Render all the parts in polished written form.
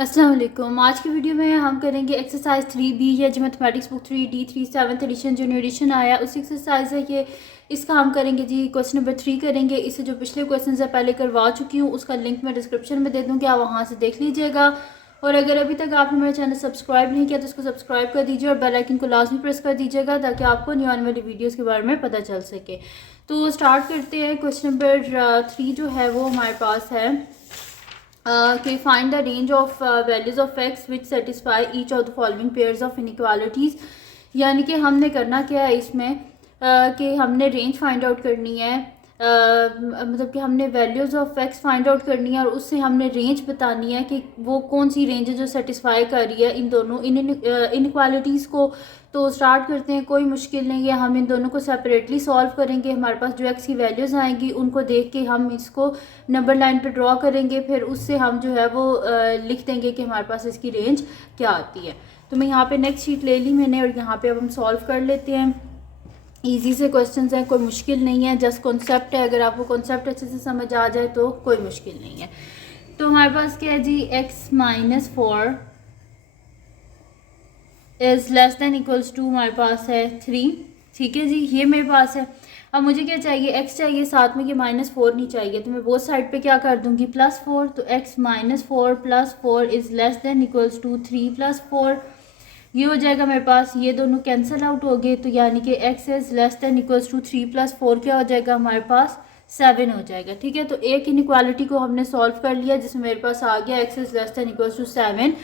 अस्सलाम वालेकुम। आज की वीडियो में हम करेंगे एक्सरसाइज 3B या जो mathematics book 3D 7th edition junior edition आया उसी एक्सरसाइज है ये। इसका हम करेंगे जी क्वेश्चन नंबर 3 करेंगे। इससे जो पिछले क्वेश्चन है पहले करवा चुकी हूँ, उसका लिंक मैं डिस्क्रिप्शन में दे दूँगी, आप वहाँ से देख लीजिएगा। और अगर अभी तक आपने मेरा चैनल सब्सक्राइब नहीं किया तो उसको सब्सक्राइब कर दीजिए और बेल आइकन को लाजमी प्रेस कर दीजिएगा ताकि आपको न्यू आने वाली वीडियोज़ के बारे में पता चल सके। तो स्टार्ट करते हैं। क्वेश्चन नंबर 3 जो है वो हमारे पास है कि find the range of values of x which satisfy each of the following pairs of inequalities. यानी कि हमने करना क्या है इसमें कि हमने रेंज फाइंड आउट करनी है, मतलब कि हमने values of x find out करनी है और उससे हमने रेंज बतानी है कि वो कौन सी रेंज है जो सेटिस्फाई कर रही है इन दोनों इनइक्वालिटीज़ को। तो स्टार्ट करते हैं, कोई मुश्किल नहीं है। हम इन दोनों को सेपरेटली सॉल्व करेंगे। हमारे पास जो एक्स की वैल्यूज़ आएंगी उनको देख के हम इसको नंबर लाइन पे ड्रॉ करेंगे, फिर उससे हम जो है वो लिख देंगे कि हमारे पास इसकी रेंज क्या आती है। तो मैं यहाँ पे नेक्स्ट शीट ले ली मैंने और यहाँ पे अब हम सॉल्व कर लेते हैं। इजी से क्वेश्चंस हैं, कोई मुश्किल नहीं है, जस्ट कॉन्सेप्ट है। अगर आपको कॉन्सेप्ट अच्छे से समझ आ जाए तो कोई मुश्किल नहीं है। तो हमारे पास क्या है जी, x-4 is less than equals to हमारे पास है 3। ठीक है जी, ये मेरे पास है। अब मुझे क्या चाहिए, x चाहिए, साथ में ये -4 नहीं चाहिए, तो मैं बोथ साइड पे क्या कर दूंगी +4। तो x-4 +4 is less than equals to 3 + 4। ये हो जाएगा मेरे पास, ये दोनों कैंसिल आउट हो गए, तो यानी कि x is less than equals to 3 + 4 क्या हो जाएगा हमारे पास 7 हो जाएगा। ठीक है, तो एक इनइक्वालिटी को हमने सॉल्व कर लिया जिसमें मेरे पास आ गया x is less than equals to 7।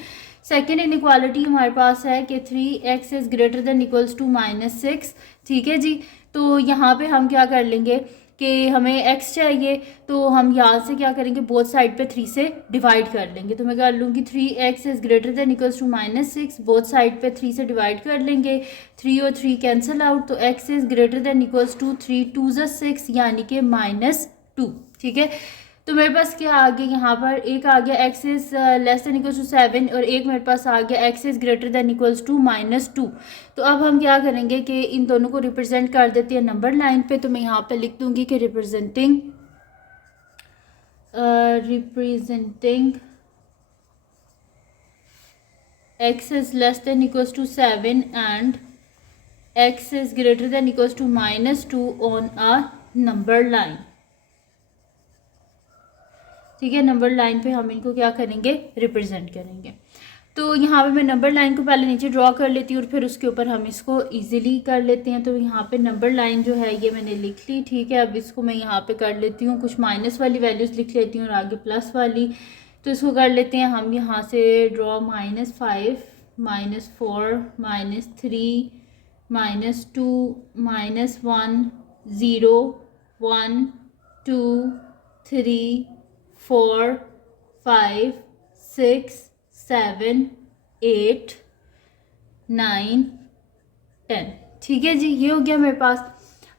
Second inequality हमारे पास है कि 3x is greater than equals to -6। ठीक है जी, तो यहाँ पे हम क्या कर लेंगे कि हमें x चाहिए, तो हम यहाँ से क्या करेंगे, बोथ साइड पे 3 से डिवाइड कर लेंगे। तो मैं कर लूँगी 3x is greater than equals to -6, both side पे 3 से डिवाइड कर लेंगे। 3 और 3 कैंसिल आउट, तो x is greater than equals to 3 2 ज़ 6 यानी कि -2। ठीक है, तो मेरे पास क्या आ गया, यहाँ पर एक आ गया x is less than equals to 7 और एक मेरे पास आ गया x is greater than equals to -2। तो अब हम क्या करेंगे कि इन दोनों को रिप्रेजेंट कर देते हैं नंबर लाइन पे। तो मैं यहाँ पे लिख दूंगी कि representing x is less than equals to 7 and x is greater than equals to -2 on a number line. ठीक है, नंबर लाइन पे हम इनको क्या करेंगे, रिप्रेजेंट करेंगे। तो यहाँ पे मैं नंबर लाइन को पहले नीचे ड्रॉ कर लेती हूँ और फिर उसके ऊपर हम इसको इजीली कर लेते हैं। तो यहाँ पे नंबर लाइन जो है ये मैंने लिख ली। ठीक है, अब इसको मैं यहाँ पे कर लेती हूँ, कुछ माइनस वाली वैल्यूज़ लिख लेती हूँ और आगे प्लस वाली। तो इसको कर लेते हैं हम यहाँ से ड्रॉ, -5 -4 -3 -2 -1 0 1 2 3 4 5 6 7 8 9 10। ठीक है जी, ये हो गया मेरे पास।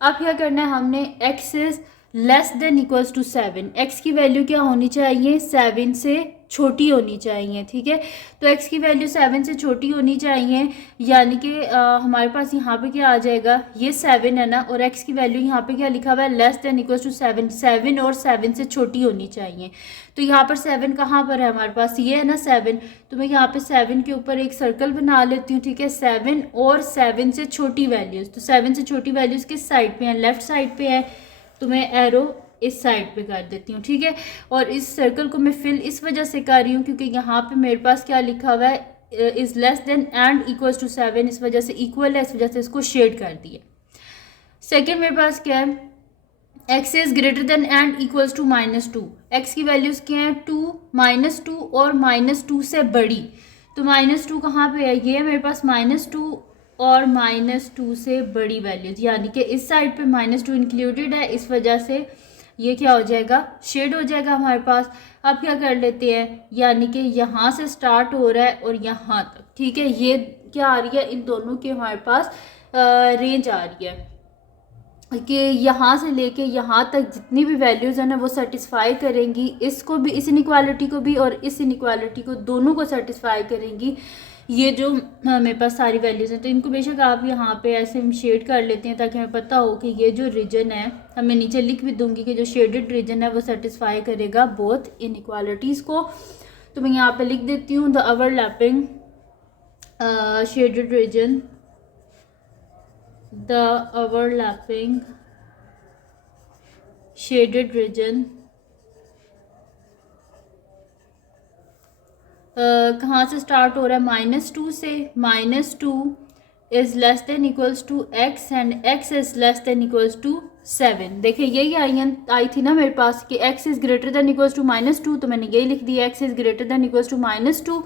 अब क्या करना है, हमने x is less than equals to 7, x की वैल्यू क्या होनी चाहिए, 7 से छोटी होनी चाहिए। ठीक है, तो x की वैल्यू 7 से छोटी होनी चाहिए, यानी कि हमारे पास यहाँ पे क्या आ जाएगा, ये 7 है ना, और x की वैल्यू यहाँ पे क्या लिखा हुआ है, लेस देन इक्वल्स टू 7, 7 और 7 से छोटी होनी चाहिए। तो यहाँ पर 7 कहाँ पर है हमारे पास, ये है ना 7, तो मैं यहाँ पे 7 के ऊपर एक सर्कल बना लेती हूँ। ठीक है, 7 और 7 से छोटी वैल्यूज़, तो 7 से छोटी वैल्यूज़ किस साइड पे हैं, लेफ्ट साइड पे है, तो मैं एरो इस साइड पे कर देती हूँ। ठीक है, और इस सर्कल को मैं फिल इस वजह से कर रही हूँ क्योंकि यहाँ पे मेरे पास क्या लिखा हुआ है, is less than and equals to 7, इस वजह से इक्वल है, इस वजह से इसको शेड कर दिया। सेकेंड मेरे पास क्या है, x is greater than and equals to -2, x की वैल्यूज़ क्या है 2 -2 और -2 से बड़ी। तो -2 कहाँ पे है, ये मेरे पास -2 और -2 से बड़ी वैल्यूज, यानी कि इस साइड पे -2 इंक्लूडेड है, इस वजह से ये क्या हो जाएगा, शेड हो जाएगा हमारे पास। अब क्या कर लेते हैं, यानी कि यहाँ से स्टार्ट हो रहा है और यहाँ तक। ठीक है, ये क्या आ रही है, इन दोनों के हमारे पास रेंज आ रही है कि यहाँ से लेके यहाँ तक जितनी भी वैल्यूज़ है ना वो सेटिस्फाई करेंगी इसको भी, इस इनइक्वालिटी को भी और इस इनइक्वालिटी को, दोनों को सेटिस्फाई करेंगी ये जो मेरे पास सारी वैल्यूज़ हैं। तो इनको बेशक आप यहाँ पे ऐसे हम शेड कर लेते हैं ताकि हमें पता हो कि ये जो रीजन है, हमें नीचे लिख भी दूंगी कि जो शेडेड रीजन है वो सेटिस्फाई करेगा बोथ इनइक्वालिटीज़ को। तो मैं यहाँ पे लिख देती हूँ the overlapping shaded region, the overlapping shaded region कहाँ से स्टार्ट हो रहा है, -2 से। -2 is less than equals to x and x is less than equals to 7। देखिए यही आई थी ना मेरे पास कि x is greater than equals to -2, तो मैंने यही लिख दिया x is greater than equals to -2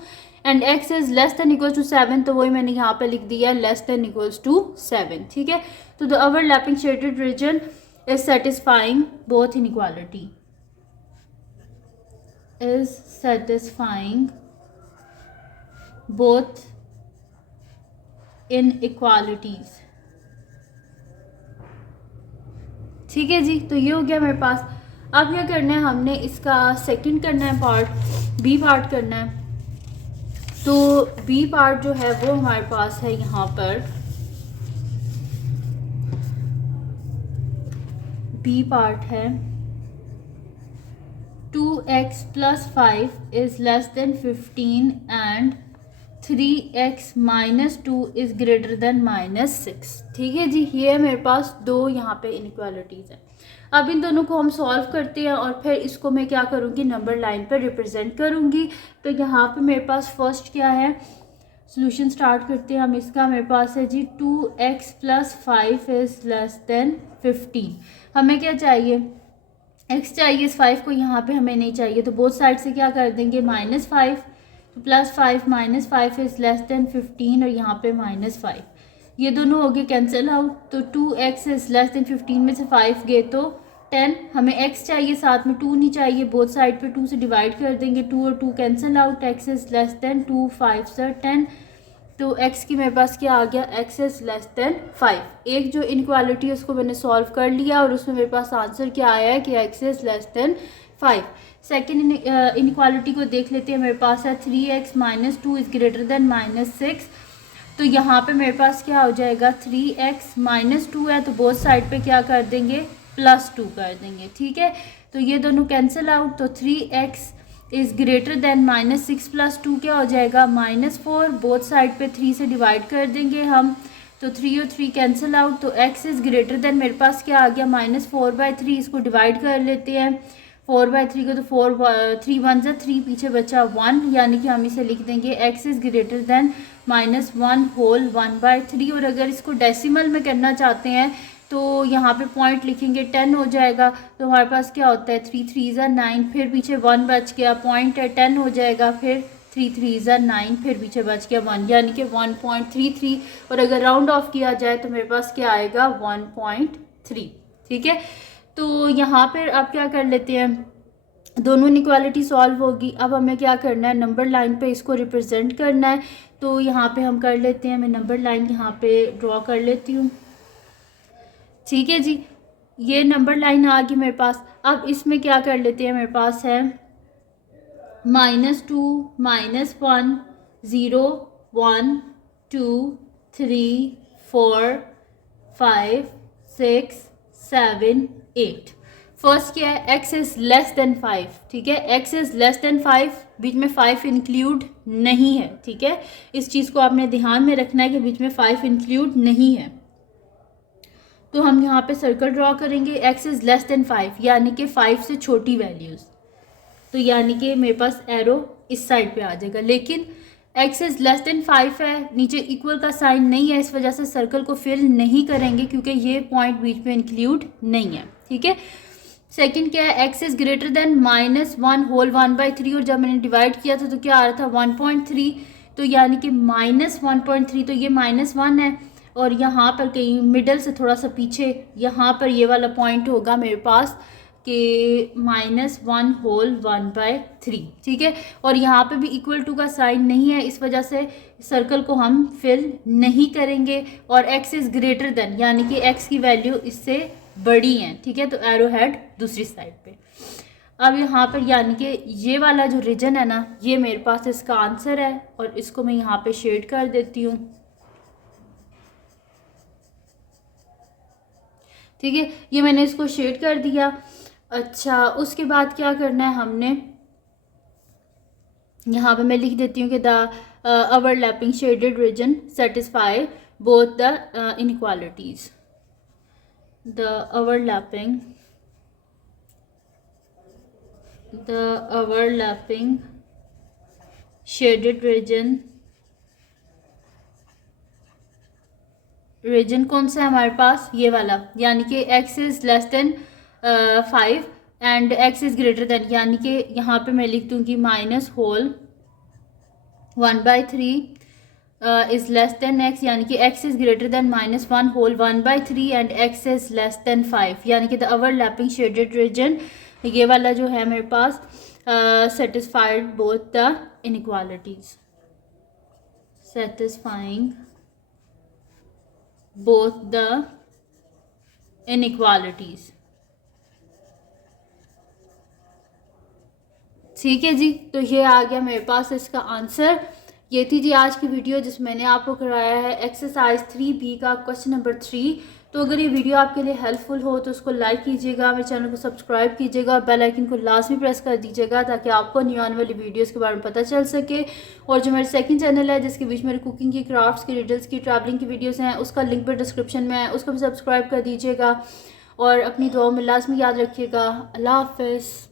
and x is less than equals to 7, तो वही मैंने यहाँ पे लिख दिया लेस देन इक्वल्स टू 7। ठीक है, तो the overlapping shaded reason is satisfying both inequality, is satisfying both inequalities। ठीक है जी, तो ये हो गया मेरे पास। अब क्या करना है, हमने इसका सेकंड करना है पार्ट, बी पार्ट करना है। तो बी पार्ट जो है वो हमारे पास है यहाँ पर, बी पार्ट है 2x + 5 is less then 15 and 3x - 2 is greater then -6। ठीक है जी, ये है मेरे पास दो यहाँ पे इनइक्वालिटीज़ हैं। अब इन दोनों को हम सॉल्व करते हैं और फिर इसको मैं क्या करूँगी, नंबर लाइन पर रिप्रेजेंट करूँगी। तो यहाँ पे मेरे पास फर्स्ट क्या है, सॉल्यूशन स्टार्ट करते हैं हम इसका। मेरे पास है जी 2x + 5 इज लेस देन 15। हमें क्या चाहिए, x चाहिए, इस 5 को यहाँ पे हमें नहीं चाहिए, तो बोथ साइड से क्या कर देंगे -5, तो +5 -5 इज लेस देन 15 और यहाँ पे -5, ये दोनों हो गए कैंसिल आउट। तो 2x इज लेस देन 15 में से 5 गए तो 10, हमें x चाहिए, साथ में 2 नहीं चाहिए, बोथ साइड पे 2 से डिवाइड कर देंगे, 2 और 2 cancel out, x is less then 2, 5 से 10, तो x की मेरे पास क्या आ गया, x इज लेस देन 5। एक जो इनइक्वालिटी है उसको मैंने सॉल्व कर लिया और उसमें मेरे पास आंसर क्या आया है कि x is less than 5। Second inequality को देख लेते हैं, मेरे पास है 3x - 2 इज ग्रेटर देन -6। तो यहाँ पे मेरे पास क्या हो जाएगा, 3x - 2 है तो बोथ साइड पे क्या कर देंगे, +2 कर देंगे। ठीक है, तो ये दोनों कैंसिल आउट, तो 3x इज ग्रेटर देन -6 + 2 क्या हो जाएगा, -4, बोथ साइड पे 3 से डिवाइड कर देंगे हम, तो 3 और 3 कैंसिल आउट, तो x इज ग्रेटर देन मेरे पास क्या आ गया, -4/3, इसको डिवाइड कर लेते हैं 4/3 को, तो 3 1 से 3, पीछे बचा 1, यानी कि हम इसे लिख देंगे x is greater than -1 whole 1/3। और अगर इसको डेसिमल में करना चाहते हैं तो यहाँ पे पॉइंट लिखेंगे 10 हो जाएगा, तो हमारे पास क्या होता है 3 3 = 9, फिर पीछे 1 बच गया, पॉइंट है 10 हो जाएगा, फिर 3 3 = 9, फिर पीछे बच गया 1, यानी कि 1.33, और अगर राउंड ऑफ किया जाए तो मेरे पास क्या आएगा 1.3। ठीक है, तो यहाँ पर आप क्या कर लेते हैं, दोनों इनइक्वालिटी सॉल्व होगी। अब हमें क्या करना है, नंबर लाइन पे इसको रिप्रेजेंट करना है। तो यहाँ पे हम कर लेते हैं, मैं नंबर लाइन यहाँ पे ड्रॉ कर लेती हूँ। ठीक है जी, ये नंबर लाइन आ गई मेरे पास। अब इसमें क्या कर लेते हैं, मेरे पास है -2 -1 0 1 2 3 4 5 6 7 8। फर्स्ट क्या है, x इज लेस देन 5। ठीक है, x इज लेस देन 5, बीच में 5 इंक्लूड नहीं है। ठीक है, इस चीज़ को आपने ध्यान में रखना है कि बीच में 5 इंक्लूड नहीं है। तो हम यहाँ पे सर्कल ड्रॉ करेंगे, x इज लेस देन 5 यानी कि 5 से छोटी वैल्यूज़, तो यानी कि मेरे पास एरो इस साइड पे आ जाएगा। लेकिन x इज लेस देन 5 है, नीचे इक्वल का साइन नहीं है, इस वजह से सर्कल को फिल नहीं करेंगे क्योंकि ये पॉइंट बीच में इंक्लूड नहीं है। ठीक है, सेकंड क्या है, x is greater than -1 whole 1/3, और जब मैंने डिवाइड किया था तो क्या आ रहा था 1.3, तो यानी कि -1.3, तो ये -1 है, और यहाँ पर कहीं मिडल से थोड़ा सा पीछे यहाँ पर ये वाला पॉइंट होगा मेरे पास कि -1 होल 1/3। ठीक है, और यहाँ पे भी इक्वल टू का साइन नहीं है, इस वजह से सर्कल को हम फिल नहीं करेंगे, और x इज़ ग्रेटर देन यानी कि x की वैल्यू इससे बड़ी है। ठीक है, तो एरो हेड दूसरी साइड पे। अब यहाँ पर यानी कि ये वाला जो रीजन है ना, ये मेरे पास इसका आंसर है, और इसको मैं यहाँ पे शेड कर देती हूँ। ठीक है, ये मैंने इसको शेड कर दिया। अच्छा, उसके बाद क्या करना है हमने, यहाँ पे मैं लिख देती हूँ कि the overlapping shaded region satisfy both the inequalities. The overlapping shaded region कौन सा है हमारे पास, ये वाला, यानी कि x is less than 5 and x is greater than, यानी कि यहाँ पे मैं लिख दूँगी minus whole 1/3 is less than x, यानी कि x is greater than -1 whole 1/3 and x is less than 5, यानी कि द ओवरलैपिंग शेडेड रीजन ये वाला जो है मेरे पास satisfied both the inequalities, satisfying both the inequalities. ठीक है जी, तो ये आ गया मेरे पास इसका आंसर. ये थी जी आज की वीडियो जिसमें मैंने आपको कराया है एक्सरसाइज 3B का क्वेश्चन नंबर 3. तो अगर ये वीडियो आपके लिए हेल्पफुल हो तो उसको लाइक कीजिएगा, मेरे चैनल को सब्सक्राइब कीजिएगा, बेल आइकन को लाजमी प्रेस कर दीजिएगा ताकि आपको न्यू आने वाली वीडियोस के बारे में पता चल सके. और जो मेरा सेकंड चैनल है जिसके बीच मेरे कुकिंग की, क्राफ्ट्स की, रिडल्स की, ट्रैवलिंग की वीडियोस हैं, उसका लिंक भी डिस्क्रिप्शन में है, उसको भी सब्सक्राइब कर दीजिएगा. और अपनी दुआओं में लाजमी याद रखिएगा. अल्लाह हाफ़िज़.